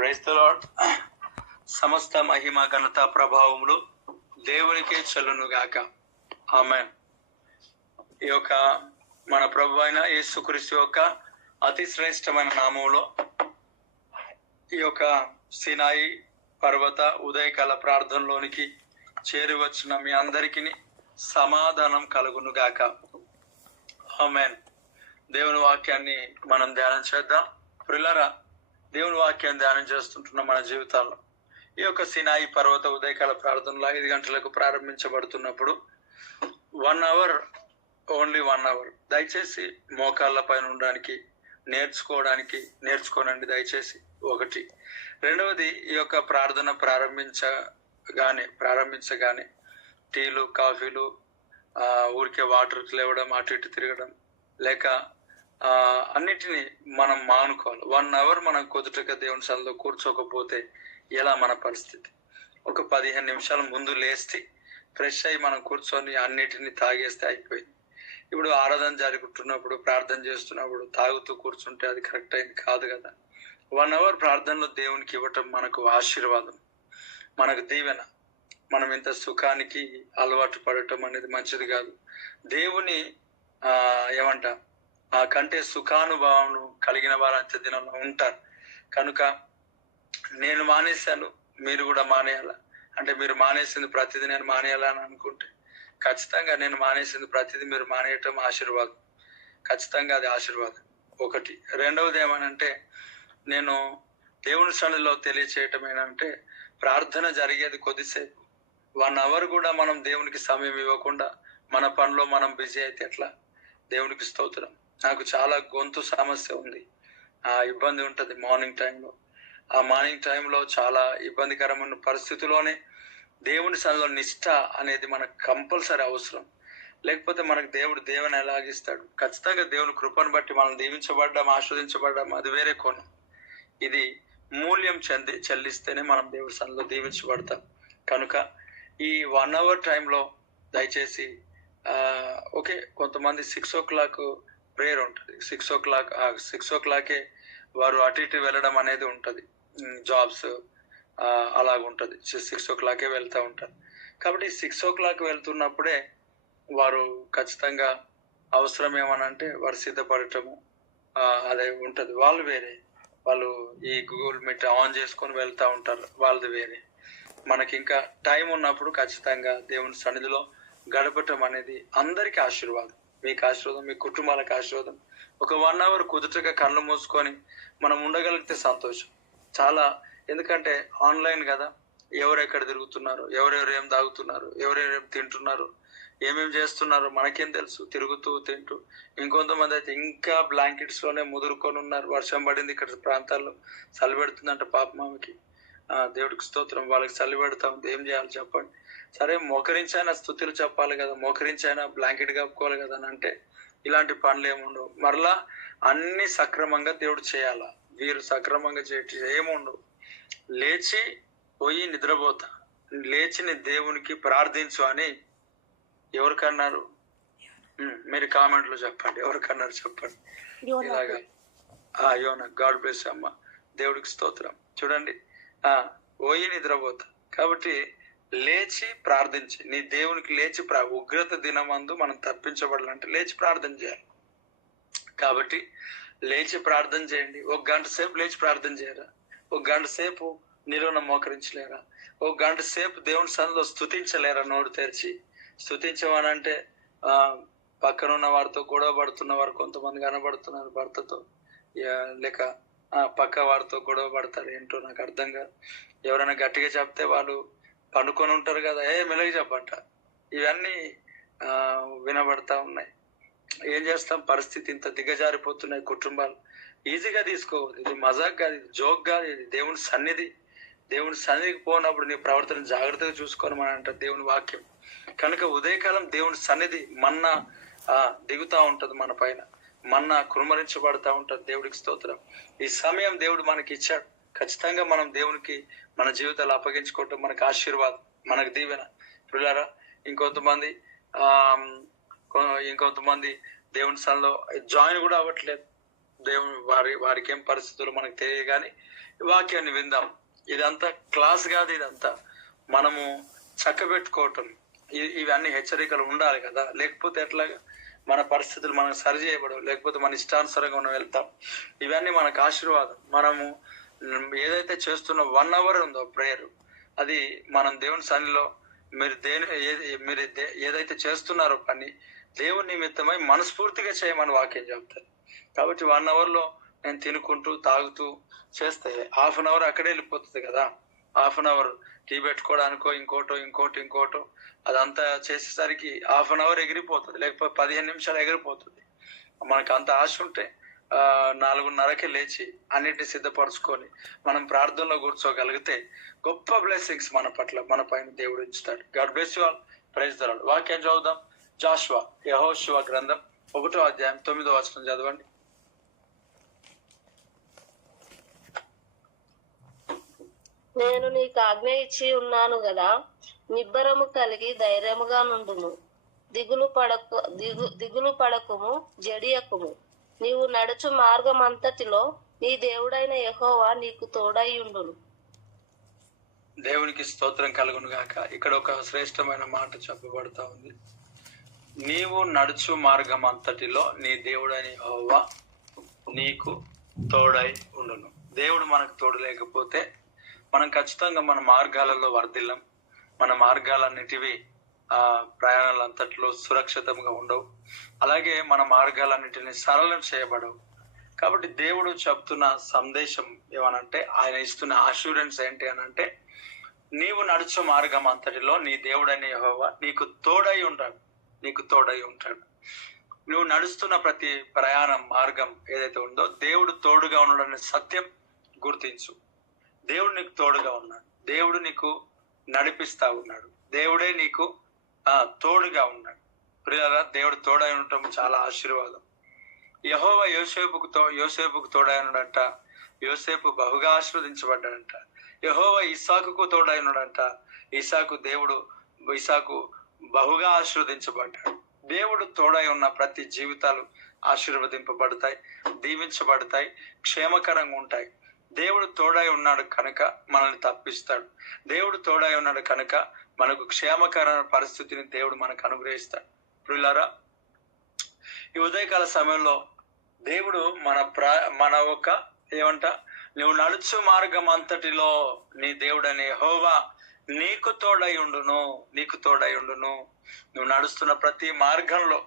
Praise the lord. సమస్త మహిమ ఘనత ప్రభావములు దేవునికే చెల్లును గాక. ఆమేన్. ఈ యొక్క మన ప్రభు అయిన యేసుక్రీస్తు యొక్క అతి శ్రేష్టమైన నామములో ఈ యొక్క సినాయి పర్వత ఉదయకాల ప్రార్థనలోనికి చేరి వచ్చిన మీ అందరికీ సమాధానం కలుగును గాక. ఆమేన్. దేవుని వాక్యాన్ని మనం ధ్యానం చేద్దాం. ప్రియులారా, దేవుని వాక్యాన్ని ధ్యానం చేస్తుంటున్న మన జీవితాల్లో ఈ యొక్క సినాయి పర్వత ఉదయకాల ప్రార్థనలో 5 గంటలకు ప్రారంభించబడుతున్నప్పుడు 1 అవర్, ఓన్లీ 1 అవర్ దయచేసి మోకాళ్ళ పైన ఉండడానికి నేర్చుకోనండి దయచేసి. ఒకటి. రెండవది, ఈ యొక్క ప్రార్థన ప్రారంభించగానే టీలు కాఫీలు ఊరికే వాటర్కి లేవడం, అటు ఇటు తిరగడం లేక అన్నిటినీ మనం మానుకోవాలి. 1 అవర్ మనం కుదుటగా దేవుని సన్నిధిలో కూర్చోకపోతే ఎలా మన పరిస్థితి? ఒక 15 నిమిషాల ముందు లేస్తే ఫ్రెష్ అయ్యి మనం కూర్చొని అన్నిటిని తాగేస్తే అయిపోయింది. ఇప్పుడు ఆరాధన జరుగుతున్నప్పుడు, ప్రార్థన చేస్తున్నప్పుడు తాగుతూ కూర్చుంటే అది కరెక్ట్ అయింది కాదు కదా. 1 అవర్ ప్రార్థనలో దేవునికి ఇవ్వటం మనకు ఆశీర్వాదం, మనకు దీవెన. మనం ఇంత సుఖానికి అలవాటు పడటం అనేది మంచిది కాదు. దేవుని కంటే సుఖానుభవం కలిగిన వారు అంత్య దినంలో ఉంటారు. కనుక నేను మానేశాను, మీరు కూడా మానేయాల. అంటే మీరు మానేసింది ప్రతిదీ నేను మానేయాలా అని అనుకుంటే ఖచ్చితంగా నేను మానేసింది ప్రతిదీ మీరు మానేయటం ఆశీర్వాదం. ఖచ్చితంగా అది ఆశీర్వాదం. ఒకటి. రెండవది ఏమనంటే, నేను దేవుని సన్నిధిలో తెలియచేయటం ఏంటంటే, ప్రార్థన జరిగేది కొద్దిసేపు. 1 అవర్ కూడా మనం దేవునికి సమయం ఇవ్వకుండా మన పనిలో మనం బిజీ అయితే ఎట్లా? దేవునికి స్తోత్రం. నాకు చాలా గొంతు సమస్య ఉంది, ఇబ్బంది ఉంటుంది మార్నింగ్ టైంలో. ఆ మార్నింగ్ టైంలో చాలా ఇబ్బందికరమైన పరిస్థితిలోనే దేవుని సన్నిధిలో నిష్ఠ అనేది మనకు కంపల్సరీ అవసరం. లేకపోతే మనకు దేవుని ఎలాగిస్తాడు? ఖచ్చితంగా దేవుని కృపను బట్టి మనం దీవించబడ్డాం, ఆస్వాదించబడ్డాం, అది వేరే కోణం. ఇది మూల్యం చెల్లిస్తేనే మనం దేవుడి సన్నిధిలో దీవించబడతాం. కనుక ఈ 1 అవర్ టైంలో దయచేసి ఓకే, కొంతమంది 6 o'clock ప్రేయర్ ఉంటుంది. 6 o'clock వారు అటు ఇటు వెళ్ళడం అనేది ఉంటుంది. జాబ్స్ అలాగుంటుంది. 6 o'clock వెళ్తూ ఉంటారు. కాబట్టి 6 o'clock వెళ్తున్నప్పుడే వారు ఖచ్చితంగా అవసరం ఏమనంటే వారు సిద్ధపడటము అదే ఉంటుంది. వాళ్ళు ఈ గూగుల్ మీట్ ఆన్ చేసుకొని వెళ్తూ ఉంటారు, వాళ్ళది వేరే. మనకి ఇంకా టైం ఉన్నప్పుడు ఖచ్చితంగా దేవుని సన్నిధిలో గడపటం అనేది అందరికీ ఆశీర్వాదం. మీకు ఆశీర్వాదం, మీ కుటుంబాలకు ఆశీర్వాదం. ఒక 1 అవర్ కుదుటగా కళ్ళు మూసుకొని మనం ఉండగలిగితే సంతోషం చాలా. ఎందుకంటే ఆన్లైన్ కదా, ఎవరెక్కడ తిరుగుతున్నారు, ఎవరెవరు ఏం తాగుతున్నారు, ఎవరెవరు ఏం తింటున్నారు, ఏమేమి చేస్తున్నారు మనకేం తెలుసు? తిరుగుతూ తింటూ. ఇంకొంతమంది అయితే ఇంకా బ్లాంకెట్స్ లోనే ముదురుకొని ఉన్నారు. వర్షం పడింది ఇక్కడ ప్రాంతాల్లో, చలి పెడుతుందంట పాప మామకి. దేవుడికి స్తోత్రం. వాళ్ళకి చలి పెడతా ఉంది, ఏం చేయాలి చెప్పండి? సరే, మోకరించైనా స్థుతులు చెప్పాలి కదా, మోకరించైనా బ్లాంకెట్ కప్పుకోవాలి కదా అని అంటే ఇలాంటి పనులు ఏముండవు. మరలా అన్ని సక్రమంగా దేవుడు చేయాలా. వీరు సక్రమంగా ఏముండవు. లేచి పోయి నిద్రపోతా, లేచి నీ దేవునికి ప్రార్థించు అని ఎవరికన్నారు? మీరు కామెంట్లో చెప్పండి, ఎవరికన్నారు చెప్పండి. ఇలాగా యోనా. గాడ్ బ్లెస్ అమ్మ, దేవుడికి స్తోత్రం. చూడండి, పోయి నిద్రపోతా. కాబట్టి లేచి ప్రార్థించి నీ దేవునికి లేచి ఉగ్రత దినమందు మనం తప్పించబడాలంటే లేచి ప్రార్థన చేయాలి. కాబట్టి లేచి ప్రార్థన చేయండి. 1 గంట సేపు లేచి ప్రార్థన చేయరా? 1 గంట సేపు నిలువున మోకరించలేరా? 1 గంట సేపు దేవుని సన్నిధిలో స్తుతించలేరా? నోరు తెరిచి స్తుతించమనంటే పక్కనున్న వారితో గొడవ పడుతున్న వారు కొంతమంది కనబడుతున్నారు, భర్తతో లేక పక్క వారితో గొడవ పడతారు. ఏంటో నాకు అర్థం కాదు. ఎవరైనా గట్టిగా చెప్తే వాళ్ళు పండుకొని ఉంటారు కదా, మెలగి చెప్పంట. ఇవన్నీ వినబడతా ఉన్నాయి. ఏం చేస్తాం? పరిస్థితి ఇంత దిగజారిపోతున్నాయి కుటుంబాలు. ఈజీగా తీసుకోవద్దు. ఇది మజాక్ కాదు, ఇది జోక్ కాదు, ఇది దేవుని సన్నిధి. దేవుని సన్నిధికి పోయినప్పుడు నీ ప్రవర్తన జాగ్రత్తగా చూసుకోనమని అంటారు దేవుని వాక్యం. కనుక ఉదయకాలం దేవుని సన్నిధి మన్నా దిగుతా ఉంటది మన పైన, మన్నా కురుమరించబడతా ఉంటది. దేవుడికి స్తోత్రం. ఈ సమయం దేవుడు మనకి ఇచ్చాడు. ఖచ్చితంగా మనం దేవునికి మన జీవితాలు అప్పగించుకోవటం మనకు ఆశీర్వాదం, మనకు దీవెన. పిల్లారా, ఇంకొంతమంది దేవుని సన్నిధిలో జాయిన్ కూడా అవ్వట్లేదు. దేవుని వారికి ఏం పరిస్థితులు మనకు తెలియదు, కానీ వాక్యాన్ని విందాం. ఇదంతా క్లాస్ కాదు, ఇదంతా మనము చక్కబెట్టుకోవటం. ఇవన్నీ హెచ్చరికలు ఉండాలి కదా, లేకపోతే ఎట్లాగా మన పరిస్థితులు మనకు సరి చేయబడవు, లేకపోతే మన ఇష్టానుసారంగా మనం వెళ్తాం. ఇవన్నీ మనకు ఆశీర్వాదం. మనము ఏదైతే చేస్తున్న 1 hour ఉందో ప్రేయర్, అది మనం దేవుని సన్నిధిలో మీరు ఏదైతే చేస్తున్నారో పని దేవుని నిమిత్తమై మనస్ఫూర్తిగా చేయమని వాక్యం చెప్తారు. కాబట్టి 1 hour నేను తినుకుంటూ తాగుతూ చేస్తే 1/2 hour అక్కడే వెళ్ళిపోతుంది కదా. 1/2 hour టీ పెట్టుకోవడానికో ఇంకోటో అదంతా చేసేసరికి 1/2 hour ఎగిరిపోతుంది, లేకపోతే 15 నిమిషాలు ఎగిరిపోతుంది. మనకు అంత ఆశ ఉంటే 4:30కే లేచి అన్నిటిని సిద్ధపరచుకొని మనం ప్రార్థనలో కూర్చోగలిగితే గొప్ప బ్లెస్సింగ్స్ మన పైన దేవుడు ఇస్తాడు. God bless you all. Praise the Lord. వాక్యం చదువుదాం. యెహోషువ గ్రంథం 1వ అధ్యాయం 9వ వచనం చదవండి. నేను నీకు ఆజ్ఞ ఇచ్చి ఉన్నాను గదా, నిబ్బరము కలిగి ధైర్యముగా నుండుము. దిగులు పడకుము, జడియకుము. నీవు నడుచు మార్గమంతటిలో నీ దేవుడైన యెహోవా నీకు తోడైయుండును. దేవునికి స్తోత్రం కలుగును గాక. ఇక్కడ ఒక శ్రేష్టమైన మాట చెప్పబడతా ఉంది. నీవు నడుచు మార్గం అంతటిలో నీ దేవుడైన యెహోవా నీకు తోడై ఉండును. దేవుడు మనకు తోడు లేకపోతే మనం ఖచ్చితంగా మన మార్గాలలో వర్ధిల్లం. మన మార్గాలన్నిటివి ప్రయాణాలంతట్లో సురక్షితంగా ఉండవు. అలాగే మన మార్గాలన్నిటిని సరళం చేయబడవు. కాబట్టి దేవుడు చెప్తున్న సందేశం ఏమనంటే, ఆయన ఇస్తున్న అష్యూరెన్స్ ఏంటి అనంటే, నీవు నడుచు మార్గం అంతటిలో నీ దేవుడైన యెహోవా నీకు తోడై ఉంటాడు. నువ్వు నడుస్తున్న ప్రతి ప్రయాణం మార్గం ఏదైతే ఉందో దేవుడు తోడుగా ఉన్నాడనే సత్యం గుర్తించు. దేవుడు నీకు తోడుగా ఉన్నాడు. దేవుడు నీకు నడిపిస్తా ఉన్నాడు. దేవుడే నీకు తోడుగా ఉన్నాడు. ప్రియులారా, దేవుడు తోడై ఉండటం చాలా ఆశీర్వాదం. యెహోవా యోసేపుకు తోడై ఉన్నాడంట. యోసేపు బహుగా ఆశీర్వదించబడ్డాడంట. యెహోవా ఇస్సాకుకు తోడై ఉన్నాడంట. ఇస్సాకు బహుగా ఆశీర్వదించబడ్డాడు. దేవుడు తోడై ఉన్న ప్రతి జీవితాలు ఆశీర్వదింపబడతాయి, దీవించబడతాయి, క్షేమకరంగా ఉంటాయి. దేవుడు తోడై ఉన్నాడు కనుక మనల్ని తప్పిస్తాడు. దేవుడు తోడై ఉన్నాడు కనుక మనకు క్షేమకరమైన పరిస్థితిని దేవుడు మనకు అనుగ్రహిస్తాడు. ప్రియులారా, ఈ ఉదయకాల సమయంలో దేవుడు నువ్వు నడుచు మార్గం అంతటిలో నీ దేవుడనే యెహోవా నీకు తోడై ఉండును. నువ్వు నడుస్తున్న ప్రతి మార్గంలో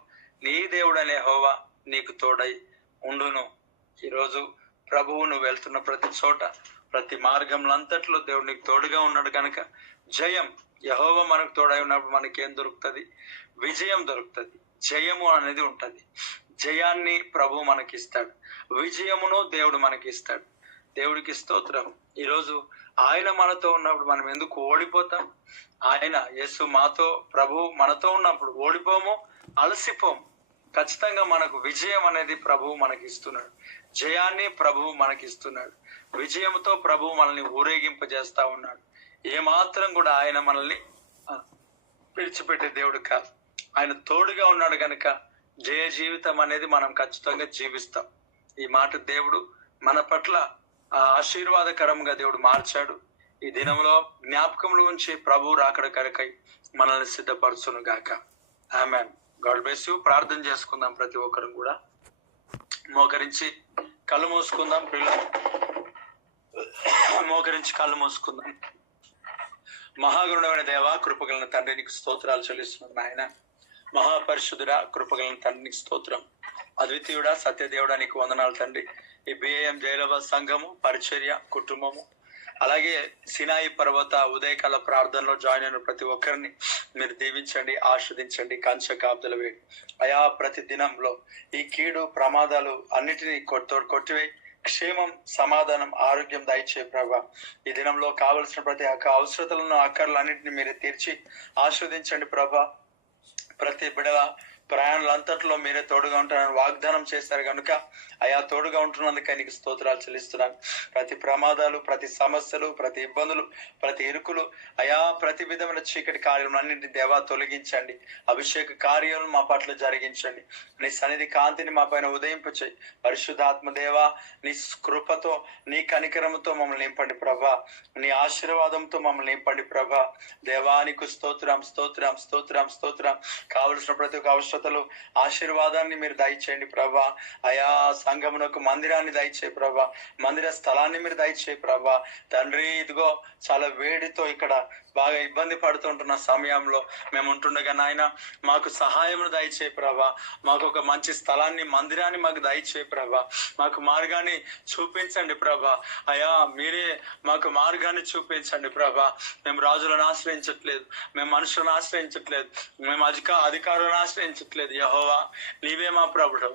నీ దేవుడనే యెహోవా నీకు తోడై ఉండును. ఈరోజు ప్రభువు నువ్వు వెళ్తున్న ప్రతి చోట, ప్రతి మార్గంలో అంతట్లో దేవుడు నీకు తోడుగా ఉన్నాడు కనుక జయం. యెహోవా మనకు తోడై ఉన్నప్పుడు మనకేం దొరుకుతుంది? విజయం దొరుకుతుంది. జయము అనేది ఉంటది. జయాన్ని ప్రభువు మనకిస్తాడు, విజయమును దేవుడు మనకిస్తాడు. దేవుడికి స్తోత్రం. ఈరోజు ఆయన మనతో ఉన్నప్పుడు మనం ఎందుకు ఓడిపోతాం? యేసు ప్రభువు మనతో ఉన్నప్పుడు ఓడిపోము, అలసిపోము. ఖచ్చితంగా మనకు విజయం అనేది ప్రభువు మనకి ఇస్తున్నాడు. జయాన్ని ప్రభువు మనకి ఇస్తున్నాడు. విజయంతో ప్రభువు మనల్ని ఊరేగింపజేస్తా ఉన్నాడు. ఏమాత్రం కూడా ఆయన మనల్ని విడిచిపెట్టే దేవుడు కాదు. ఆయన తోడుగా ఉన్నాడు కనుక జయ జీవితం అనేది మనం ఖచ్చితంగా జీవిస్తాం. ఈ మాట దేవుడు మన పట్ల ఆశీర్వాదకరంగా దేవుడు మార్చాడు. ఈ దినంలో జ్ఞాపకంలో ఉంచి ప్రభువు రాకడ కరకై మనల్ని సిద్ధపరచును గాక. ఆమేన్. God bless you. ప్రార్థన చేసుకుందాం. ప్రతి ఒక్కరు కూడా మోకరించి కళ్ళు మూసుకుందాం. కళ్ళు మూసుకుందాం. మహాగుణమైన దేవ, కృపగలన తండ్రి, నీకు స్తోత్రాలు చెల్లిస్తున్నాను నాయన. మహాపరిశుద్ధుడా, కృపగలన తండ్రి, నీకు స్తోత్రం. అద్వితీయుడా, సత్యదేవుడా, నీకు వందనాలు తండ్రి. ఈ బిఏఎం జైరాబాద్ సంఘము, పరిచర్య, కుటుంబము, అలాగే సినాయి పర్వత ఉదయకాల ప్రార్థనలో జాయిన్ అయిన ప్రతి ఒక్కరిని మీరు దీవించండి, ఆస్వాదించండి, కంచె కాపుదల వేయండి. అయా, ప్రతి దినంలో ఈ కీడు ప్రమాదాలు అన్నిటినీ కొట్టివేయి. క్షేమం, సమాధానం, ఆరోగ్యం దయచే ప్రభా. ఈ దినంలో కావలసిన ప్రతి అవసరతలను, అక్కర్లు అన్నింటినీ మీరు తీర్చి ఆస్వాదించండి ప్రభా. ప్రతి బిడల ప్రయాణాలంతట్లో మీరే తోడుగా ఉంటారని వాగ్దానం చేశారు కనుక అయా తోడుగా ఉంటున్నందుకే నీకు స్తోత్రాలు చెల్లిస్తున్నాను. ప్రతి ప్రమాదాలు, ప్రతి సమస్యలు, ప్రతి ఇబ్బందులు, ప్రతి ఇరుకులు, అయా ప్రతి విధమైన చీకటి కార్యం అన్నింటినీ దేవా తొలగించండి. అభిషేక కార్యాలను మా పట్ల జరిగించండి. నీ సన్నిధి కాంతిని మా పైన ఉదయింపు చేయి. పరిశుద్ధాత్మ దేవా, నీ కృపతో, నీ కనికరముతో మమ్మల్ని నింపండి ప్రభా. నీ ఆశీర్వాదంతో మమ్మల్ని నింపండి ప్రభా. దేవా నీకు స్తోత్రం, స్తోత్రం, స్తోత్రం, స్తోత్రం. కావలసిన ప్రతి ఒక్క అవసరతలు, ఆశీర్వాదాన్ని మీరు దయచేయండి ప్రభా. అయా సంఘమునకు మందిరాన్ని దయచేయి ప్రభా. మందిర స్థలాన్ని మీరు దయచేయి ప్రభా. తండ్రి, ఇదిగో చాలా వేడితో ఇక్కడ బాగా ఇబ్బంది పడుతుంటున్న సమయంలో మేము ఉంటుండగా నాయన మాకు సహాయమును దయచేయి ప్రభా. మాకు ఒక మంచి స్థలాన్ని, మందిరాన్ని మాకు దయచేయి ప్రభా. మాకు మార్గాన్ని చూపించండి ప్రభా. అయా మీరే మాకు మార్గాన్ని చూపించండి ప్రభా. మేము రాజులను ఆశ్రయించట్లేదు, మేము మనుషులను ఆశ్రయించట్లేదు, మేము అధికారులను ఆశ్రయించట్లేదు. యెహోవా నీవే మా ప్రభుడు,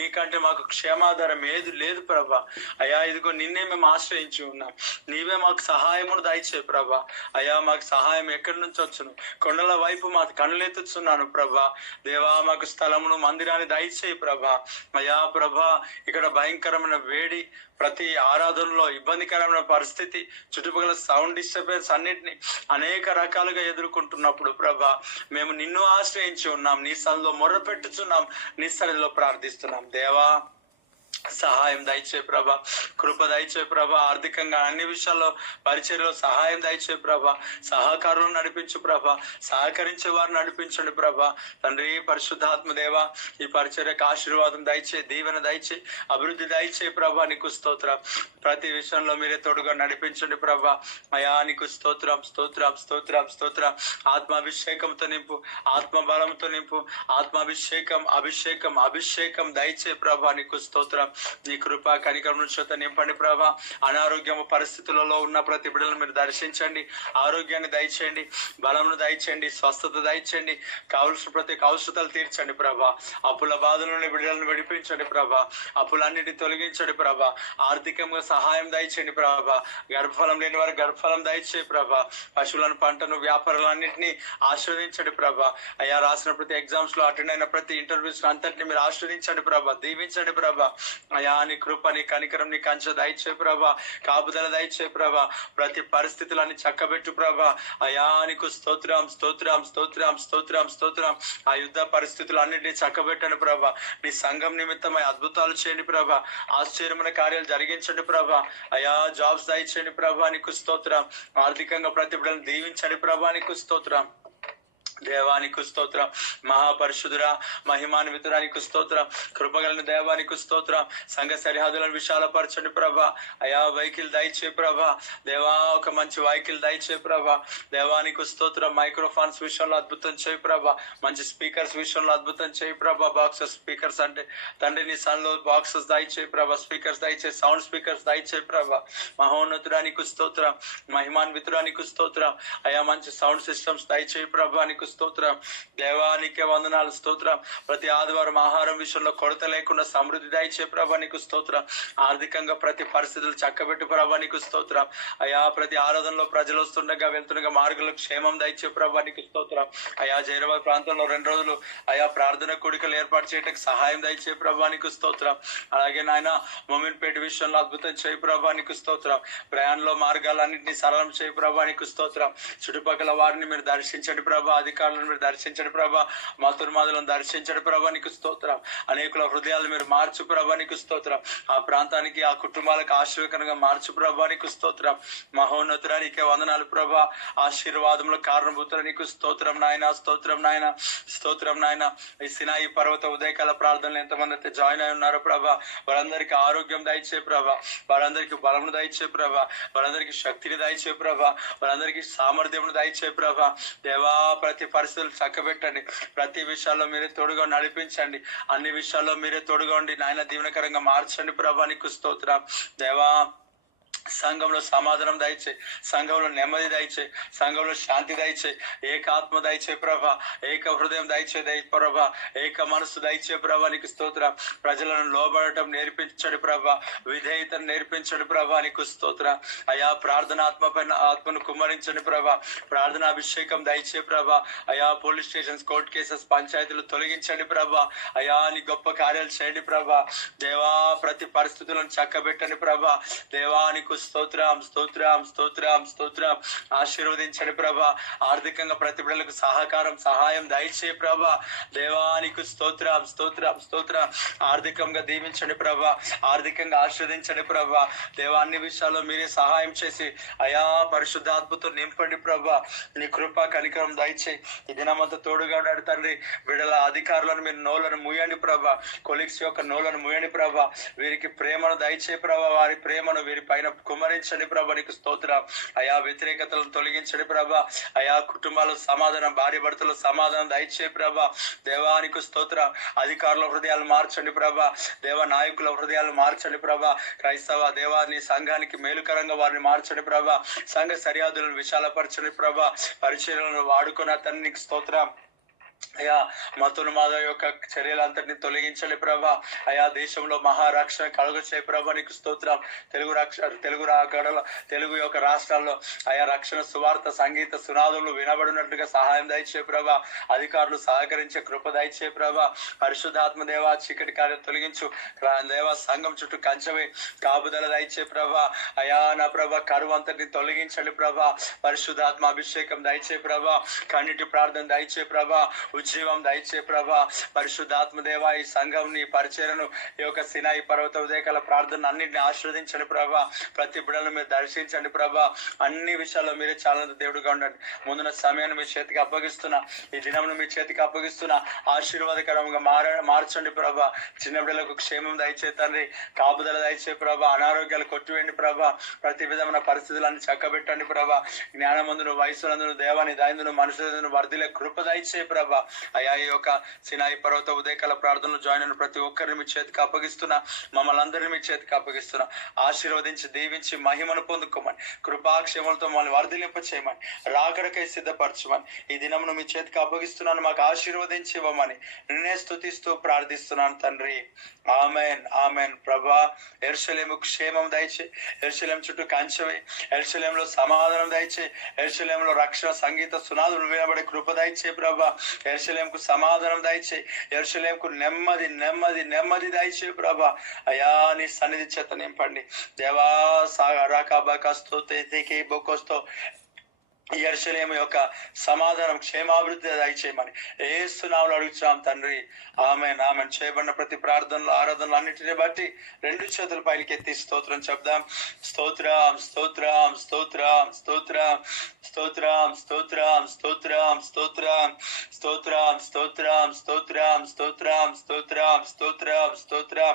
నీకంటే మాకు క్షేమాధారం ఏది లేదు ప్రభా. అయా ఇదిగో నిన్నే మేము ఆశ్రయించి ఉన్నాం. నీవే మాకు సహాయమును దయచేయి ప్రభా. అయా మాకు సహాయం ఎక్కడి నుంచి వచ్చును? కొండల వైపు మాకు కన్నులెత్తుచున్నాను ప్రభా. దేవా మాకు స్థలమును, మందిరాన్ని దయచేయి ప్రభా. అయా ప్రభా, ఇక్కడ భయంకరమైన వేడి, ప్రతి ఆరాధనలో ఇబ్బందికరమైన పరిస్థితి, చుట్టుపక్కల సౌండ్ డిస్టర్బెన్స్ అన్నిటిని అనేక రకాలుగా ఎదుర్కొంటున్నప్పుడు ప్రభా, మేము నిన్ను ఆశ్రయించి ఉన్నాం. నీ సన్నిధిలో మొర్ర పెట్టుచున్నాం, నీ సన్నిధిలో ప్రార్థిస్తున్నాం. దేవా సహాయం దయచేయి ప్రభా. కృప దయచేయి ప్రభా. ఆర్థికంగా అన్ని విషయాల్లో పరిచర్యలో సహాయం దయచేయి ప్రభా. సహకారులను నడిపించు ప్రభా. సహకరించే వారిని నడిపించండి ప్రభా. తండ్రి పరిశుద్ధాత్మ దేవా, ఈ పరిచర్యకు ఆశీర్వాదం దయచేయి, దీవెన దయచేయి, అభివృద్ధి దయచేయి ప్రభా. నీకు స్తోత్రం. ప్రతి విషయంలో మీరే తోడుగా నడిపించండి ప్రభా. అయా నీకు స్తోత్రం, స్తోత్రం, స్తోత్రం, స్తోత్రం. ఆత్మాభిషేకంతో నింపు, ఆత్మ బలంతో నింపు, ఆత్మాభిషేకం, అభిషేకం, అభిషేకం దయచేయి ప్రభా. నీకు స్తోత్రం. నీ కృప కనికరముల చేత నింపండి ప్రభా. అనారోగ్యము పరిస్థితులలో ఉన్న ప్రతి బిడ్డలను మీరు దర్శించండి. ఆరోగ్యాన్ని దయచేయండి, బలమును దయచేయండి, స్వస్థత దయచేయండి. కావలసిన ప్రతి అవసరతలు తీర్చండి ప్రభా. అప్పుల బాధల నుండి బిడ్డలను విడిపించండి ప్రభా. అప్పులన్నిటిని తొలగించండి ప్రభా. ఆర్థికంగా సహాయం దయచేయండి ప్రభా. గర్భఫలం లేని వారికి గర్భఫలం దయచేయి ప్రభా. పశువులను, పంటను, వ్యాపారాలన్నింటినీ ఆస్వాదించండి ప్రభా. అయ్యా రాసిన ప్రతి ఎగ్జామ్స్ లో అటెండ్ అయిన ప్రతి ఇంటర్వ్యూస్ అంతటిని మీరు ఆస్వాదించండి ప్రభా. దీవించండి ప్రభా. అయా నీ కృప, నీ కనికరం, నీ కంచె దయచేయి ప్రభా. కాపుదల దయచేయి ప్రభా. ప్రతి పరిస్థితులన్నీ చక్కబెట్టు ప్రభా. అయా నీకు స్తోత్రం, స్తోత్రం, స్తోత్రం, స్తోత్రం, స్తోత్రం. ఆ యుద్ధ పరిస్థితులు అన్నింటినీ చక్కబెట్టండి ప్రభా. నీ సంఘం నిమిత్తమై అద్భుతాలు చేయండి ప్రభా. ఆశ్చర్యమైన కార్యాలు జరిగించండి ప్రభా. అయా జాబ్స్ దయచేయండి ప్రభా. నీకు స్తోత్రం. ఆర్థికంగా ప్రతి బిడ్డలను దీవించండి ప్రభా. నీకు స్తోత్రం. దేవానికి స్తోత్రం. మహాపరిశుద్ధురా, మహిమాన్వితురానికి స్తోత్రం. కృపగలిగిన దేవానికి స్తోత్రం. సంఘ సరిహద్దులను విశాలపరచండి ప్రభా. అయా వెహికల్ దయచే ప్రభా. దేవా ఒక మంచి వెహికల్ దయచే ప్రభా. దేవానికి స్తోత్రం. మైక్రోఫోన్స్ విషయంలో అద్భుతం చేయి ప్రభా. మంచి స్పీకర్స్ విషయంలో అద్భుతం చేయి ప్రభా. బాక్సెస్ స్పీకర్స్ అంటే తండ్రి నీ సన్లో బాక్సెస్ దయచేయి ప్రభా. స్పీకర్స్ దయచేయి, సౌండ్ స్పీకర్స్ దయచేయి ప్రభా. మహోన్నతురానికి స్తోత్రం. మహిమాన్వితురానికి స్తోత్రం. అయా మంచి సౌండ్ సిస్టమ్స్ దయచేయి ప్రభా. నీకు స్తోత్రం. దేవానికే వందనాలు, స్తోత్రం. ప్రతి ఆదివారం ఆహారం విషయంలో కొరత లేకుండా సమృద్ధి దయచే ప్రభా. నీకు స్తోత్రం. ఆర్థికంగా ప్రతి పరిస్థితులు చక్కబెట్టు ప్రభా. నీకు స్తోత్రం. అయా ప్రతి ఆరాధనలో ప్రజలు వస్తుండగా వెళ్తుండగా మార్గంలో క్షేమం దయచే ప్రభా. నీకు స్తోత్రం. అయా జైరాబాద్ ప్రాంతంలో 2 రోజులు అయా ప్రార్థన కూడికలు ఏర్పాటు చేయడానికి సహాయం దయచే ప్రభా. నీకు స్తోత్రం. అలాగే నాయన మొమిన్పేట విషయంలో అద్భుతం చేయి ప్రభా. నీకు స్తోత్రం. ప్రయాణంలో మార్గాలన్నింటినీ సరళం చేయి ప్రభా. నీకు స్తోత్రం. చుట్టుపక్కల వారిని మీరు దర్శించండి ప్రభా. అధికారులను మీరు దర్శించండి ప్రభా. మతుర్మాదులను దర్శించండి ప్రభా. నీకు స్తోత్రం. అనేకుల హృదయాలు మీరు మార్చు ప్రభా. నీకు స్తోత్రం. ఆ ప్రాంతానికి, ఆ కుటుంబాలకు ఆశీర్వకరంగా మార్చు ప్రభా. నీకు స్తోత్రం. మహోన్నతుడా నీకే వందనాలు ప్రభా. ఆశీర్వాదంలో కారణభూతులు నీకు స్తోత్రం నాయన. స్తోత్రం నాయన, స్తోత్రం నాయన. ఈ సినాయి పర్వత ఉదయకాల ప్రార్థనలు ఎంతమంది అయితే జాయిన్ అయి ఉన్నారో ప్రభా, వారందరికీ ఆరోగ్యం దయచే ప్రభా. వారందరికీ బలమును దయచే ప్రభా. వారందరికీ శక్తిని దయచే ప్రభా. వారందరికీ సామర్థ్యమును దయచే ప్రభా. దేవా ప్రతి పరిస్థితులు చక్కబెట్టండి. ప్రతి విషయాల్లో మీరే తోడుగా నడిపించండి. అన్ని విషయాల్లో మీరే తోడుగా ఉండి నాయన దీవెనకరంగా మార్చండి ప్రభా. నీకు స్తోత్రం. దేవా సంఘంలో సమాధానం దయచే, సంఘంలో నెమ్మది దయచే, సంఘంలో శాంతి దయచే, ఏకాత్మ దయచే ప్రభా, ఏక హృదయం దయచే ప్రభా, ఏక మనసు దయచే ప్రభా. నీకు స్తోత్రం. ప్రజలను లోబడటం నేర్పించడు ప్రభా, విధేయతను నేర్పించడు ప్రభా. నీకు స్తోత్రం అయా. ఆత్మను కుమ్మరించండి ప్రభా, ప్రార్థన అభిషేకం దయచే ప్రభా. అయా పోలీస్ స్టేషన్స్, కోర్టు కేసెస్, పంచాయతీలు తొలగించండి ప్రభా. అయా నీ గొప్ప కార్యాలు చేయండి ప్రభా. దేవా ప్రతి పరిస్థితులను చక్కబెట్టండి ప్రభా. దేవా నీకు స్తోత్రం స్తోత్రం స్తోత్రం స్తోత్రం. ఆశీర్వదించండి ప్రభా. ఆర్థికంగా ప్రతి బిడ్డలకు సహాయం దయచే ప్రభా. దేవానికి స్తోత్రం స్తోత్రం స్తోత్రం. ఆర్థికంగా దీవించండి ప్రభా, ఆర్థికంగా ఆశీర్వదించండి ప్రభా. దేవా అన్ని విషయాల్లో మీరే సహాయం చేసి అయా పరిశుద్ధాత్మతో నింపండి ప్రభా. నీ కృప కనికరం దయచే. ఈ దినమంతా తోడుగా ఉన్నాడు తండ్రి. బిడ్డల అధికారులను మీరు నోలను మూయండి ప్రభా, కొలీగ్స్ యొక్క నోలను మూయండి ప్రభా. వీరికి ప్రేమను దయచే ప్రభా, వారి ప్రేమను వీరి పైన కుమ్మరించండి ప్రభా. నీకు స్తోత్రం అయా. వ్యతిరేకతలను తొలగించండి ప్రభా. అయా కుటుంబాలు సమాధానం, భార్య భర్తలు సమాధానం దయచే ప్రభా. దేవానికి స్తోత్రం. అధికారుల హృదయాలు మార్చండి ప్రభా. దేవ నాయకుల హృదయాలు మార్చండి ప్రభా. క్రైస్తవ దేవా నీ సంఘానికి మేలుకరంగా వారిని మార్చండి ప్రభా. సంఘ సరిహద్దులను విశాలపరచండి ప్రభా. పరిచర్యలను వాడుకున్న తండ్రి నీకు స్తోత్రం అయా. మతున్మాద యొక్క చర్యలంతటిని తొలగించండి ప్రభా. అయా దేశంలో మహారక్షణ కలుగు చేయ ప్రభా. నీకు స్తోత్రం. తెలుగు యొక్క రాష్ట్రాల్లో అయా రక్షణ సువార్త సంగీత సునాదములు వినబడినట్టుగా సహాయం దయచే ప్రభా. అధికారులు సహకరించే కృప దయచే ప్రభా. పరిశుద్ధాత్మ దేవా చీకటి కార్యం తొలగించు దేవా. సంఘం చుట్టూ కంచవే కాపుదల దయచే ప్రభా. అయా నా ప్రభా కరువు అంతటిని తొలగించండి ప్రభా. పరిశుద్ధాత్మ అభిషేకం దయచే ప్రభా. కన్నిటి ప్రార్థన దయచే ప్రభా. ఉజ్జీవం దయచే ప్రభా. పరిశుద్ధాత్మ దేవా ఈ సంఘం నీ పరిచయను ఈ యొక్క సినాయి పర్వత ఉదయకాల ప్రార్థన అన్నింటిని ఆశీర్వదించండి ప్రభా. ప్రతి బిడ్డలను మీరు దర్శించండి ప్రభా. అన్ని విషయాల్లో మీరే చాలా దేవుడుగా ఉండండి. ముందున్న సమయాన్ని మీ చేతికి అప్పగిస్తున్నా, ఈ దినమును మీ చేతికి అప్పగిస్తున్నా. ఆశీర్వాదకరంగా మార్చండి ప్రభా. చిన్న బిడ్డలకు క్షేమం దయచే తండ్రి, కాపుదల దయచే ప్రభా. అనారోగ్యాలు కొట్టివేయండి ప్రభా. ప్రతి విధమైన పరిస్థితులన్నీ చక్కబెట్టండి ప్రభా. జ్ఞానమందును, వయసులందును, దేవాని దయందును, మనుషులందును వర్ధిలే కృప దయచే ప్రభా. అయా ఈ యొక్క సినాయి పర్వత ఉదయకాల ప్రార్థనలు జాయిన్ అయిన ప్రతి ఒక్కరిని మీ చేతికి అప్పగిస్తున్నా. మమ్మల్ని అందరినీ మీ చేతికి అప్పగిస్తున్నా. ఆశీర్వదించి దీవించి మహిమను పొందుకోమని, కృపాక్షేమలతో మమ్మల్ని వర్ధిలింప చేయమని, రాకడకై సిద్ధపరచమని ఈ దినమును మీ చేతికి అప్పగిస్తున్నాను. మాకు ఆశీర్వదించి ఇవ్వమని నిన్నే స్తుతిస్తూ ప్రార్థిస్తున్నాను తండ్రి. Amen amen. ప్రభా యెరూషలేము క్షేమం దయచే, యెరూషలేము చుట్టూ కంచవే, యెరూషలేములో సమాధానం దయచే, యెరూషలేములో రక్షణ సంగీత సునాదులు వినబడే కృప దయచే ప్రభా. యెరూషలేముకు సమాధానం దయచే, యెరూషలేముకు నెమ్మది నెమ్మది నెమ్మది దయచే ప్రభా. అయా నీ సన్నిధి చేత నింపండి దేవా. సాగరాకాబాకస్తో తేకి బొకొస్తో యెరూషలేము యొక్క సమాధానం క్షేమాభివృద్ధి దయచేయమని యేసు నామములో అడుగుచున్నాం తండ్రి. ఆమేన్ ఆమేన్. చేయబడిన ప్రతి ప్రార్థనలు ఆరాధనలు అన్నిటిని బట్టి రెండు చేతుల పైకెత్తి స్తోత్రం చెప్దాం. స్తోత్రం స్తోత్రం స్తోత్రం స్తోత్రం స్తోత్రం స్తోత్రం స్తోత్రం స్తోత్రం స్తోత్రం స్తోత్రం స్తోత్రం స్తోత్రం స్తోత్రం స్తోత్రం స్తోత్రం.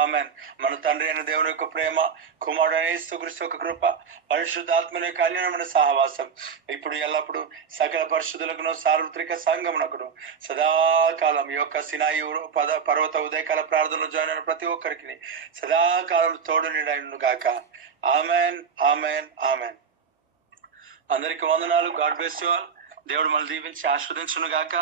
ఆమేన్. మన తండ్రి అయిన దేవుని యొక్క ప్రేమ, కుమారుడు యేసుక్రీస్తు యొక్క కృప, పరిశుద్ధాత్మని యొక్క అన్యోన్యమైన సహవాసం ఇప్పుడు ఎల్లప్పుడు సకల పరిశుద్ధులకును సార్వత్రిక సంఘమునకును సదాకాలం ఈ యొక్క సినాయి పర్వత ఉదయకాల ప్రార్థనలు జాయిన్ అయిన ప్రతి ఒక్కరికి సదాకాలం తోడు నీడను గాక. Amen amen amen. అందరికి వందనాలు. God bless you all. దేవుడు మనల్ని దీవించి ఆశీర్వదించును గాక.